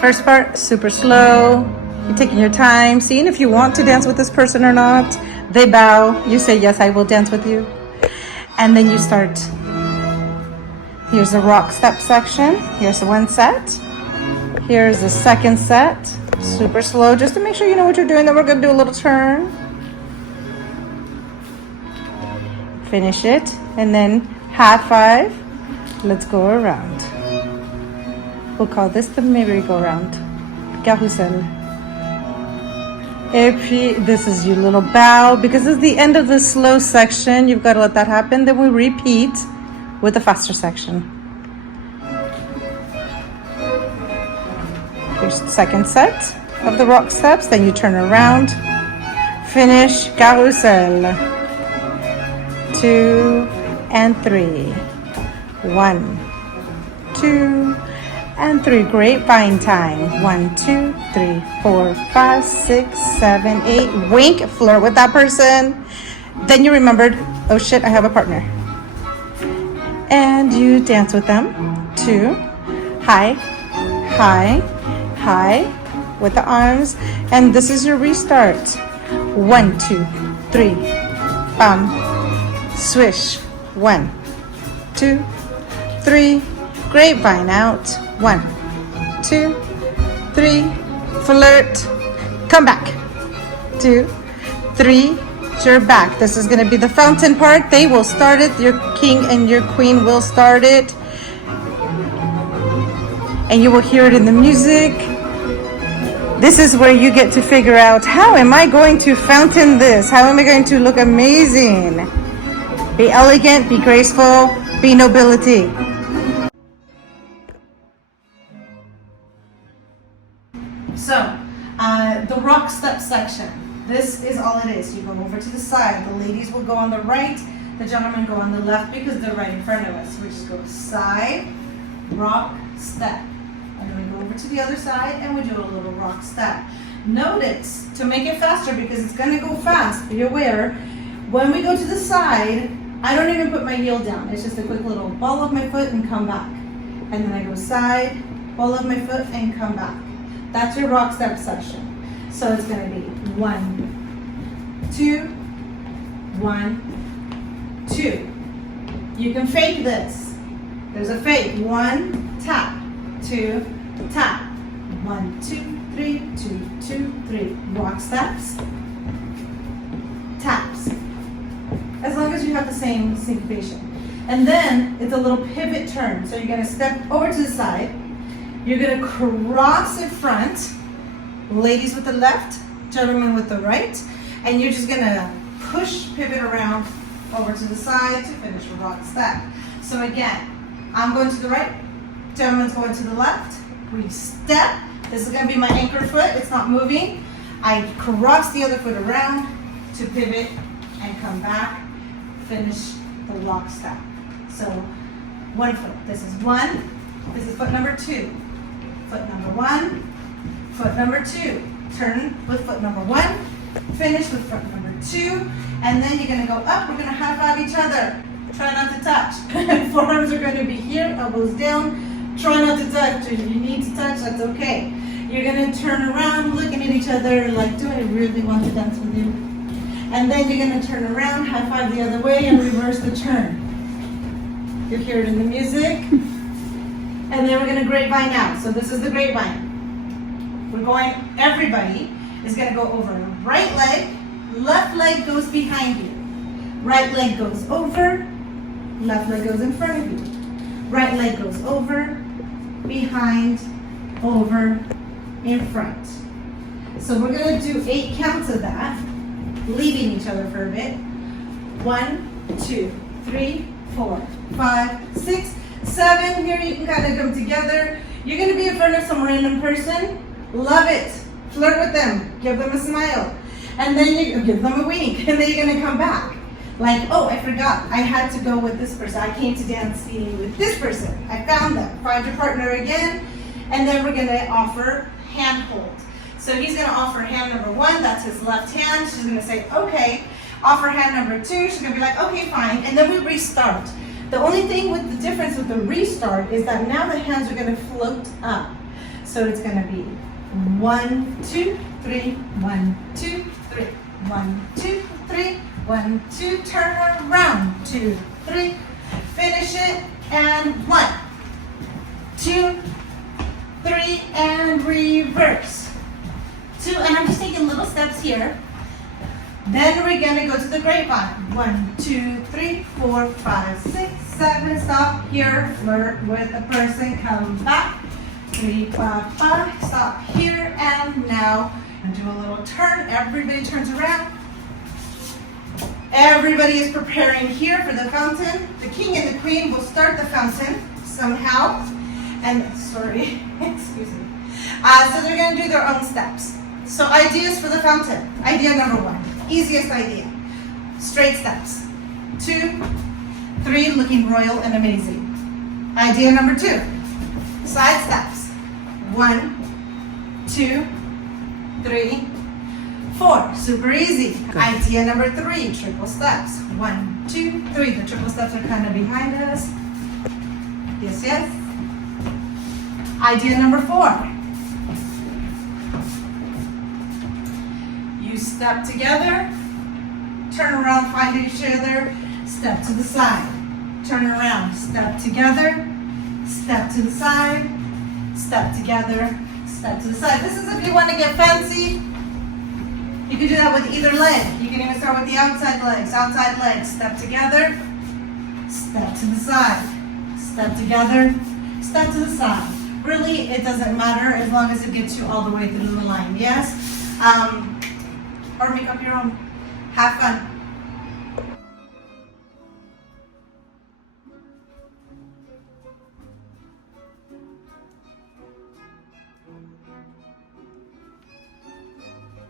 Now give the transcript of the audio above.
First part, super slow. You're taking your time, seeing if you want to dance with this person or not. They bow. You say, yes, I will dance with you. And then you start. Here's the rock step section. Here's the one set. Here's the second set. Super slow, just to make sure you know what you're doing. Then we're going to do a little turn. Finish it. And then high five. Let's go around. We'll call this the merry-go-round. Carousel. Et puis, this is your little bow. Because it's the end of the slow section, you've got to let that happen. Then we repeat with the faster section. Here's the second set of the rock steps. Then you turn around. Finish carousel. 2 and 3. 1, 2, and 3. Grapevine time. 1, 2, 3, 4, 5, 6, 7, 8. Wink, flirt with that person. Then you remembered, oh shit, I have a partner. And you dance with them. 2, high, high, high, with the arms. And this is your restart. 1, 2, 3, swish. 1, 2, 3, grapevine out. 1, 2, 3, flirt, come back. 2, 3, you're back. This is going to be the fountain part. They will start it. Your king and your queen will start it. And you will hear it in the music. This is where you get to figure out, how am I going to fountain this? How am I going to look amazing? Be elegant, be graceful, be nobility. So, the rock step section. This is all it is. You go over to the side. The ladies will go on the right. The gentlemen go on the left because they're right in front of us. We just go side, rock, step. And then we go over to the other side and we do a little rock step. Notice, to make it faster because it's going to go fast, be aware, when we go to the side, I don't even put my heel down. It's just a quick little ball of my foot and come back. And then I go side, ball of my foot and come back. That's your rock step section. So it's going to be 1, 2, 1, 2. You can fake this. There's a fake. 1, tap, 2, tap. 1, 2, 3, 2, 2, 3. Rock steps, taps. As long as you have the same syncopation. And then it's a little pivot turn. So you're going to step over to the side. You're going to cross in front. Ladies with the left, gentlemen with the right. And you're just going to push, pivot around over to the side to finish a rock step. So again, I'm going to the right. Gentlemen's going to the left. We step. This is going to be my anchor foot. It's not moving. I cross the other foot around to pivot and come back. Finish the lock step. So one foot. This is 1. This is foot number 2. Foot number 1. Foot number 2. Turn with foot number 1. Finish with foot number 2. And then you're going to go up. We're going to high five each other. Try not to touch. Forearms are going to be here. Elbows down. Try not to touch. If you need to touch, that's okay. You're going to turn around looking at each other like, do I really want to dance with you? And then you're going to turn around, high five the other way, and reverse the turn. You'll hear it in the music. And then we're going to grapevine out. So this is the grapevine. We're going, everybody is going to go over right leg. Left leg goes behind you. Right leg goes over. Left leg goes in front of you. Right leg goes over, behind, over, in front. So we're going to do 8 counts of that. Leaving each other for a bit. 1, 2, 3, 4, 5, 6, 7. Here you can kind of come together. You're going to be in front of some random person. Love it. Flirt with them. Give them a smile. And then you give them a wink. And then you're going to come back. Like, oh, I forgot. I had to go with this person. I came to dancing with this person. I found them. Find your partner again. And then we're going to offer hand hold. So he's going to offer hand number 1, that's his left hand. She's going to say, okay. Offer hand number 2, she's going to be like, okay, fine. And then we restart. The only thing with the difference with the restart is that now the hands are going to float up. So it's gonna be 1, 2, 3, 1, 2, 3, 1, 2, 3, 1, 2, turn around, 2, 3, finish it, and 1, 2, 3, and reverse. 2, and I'm just taking little steps here. Then we're gonna go to the grapevine. 1, 2, 3, 4, 5, 6, 7, stop here, flirt with the person, come back. 3, 4, 5, stop here, and now, and do a little turn. Everybody turns around. Everybody is preparing here for the fountain. The king and the queen will start the fountain somehow. And, sorry, excuse me. So they're gonna do their own steps. So ideas for the fountain. Idea number 1, easiest idea. Straight steps. 2, 3, looking royal and amazing. Idea number 2, side steps. 1, 2, 3, 4, super easy. Good. Idea number 3, triple steps. 1, 2, 3. The triple steps are kind of behind us. Yes, yes. Idea number 4. You step together, turn around, find each other, step to the side. Turn around, step together, step to the side, step together, step to the side. This is if you want to get fancy. You can do that with either leg. You can even start with the outside legs. Outside legs, step together, step to the side, step together, step to the side. Really, it doesn't matter as long as it gets you all the way through the line, yes? Or make up your own. Have fun.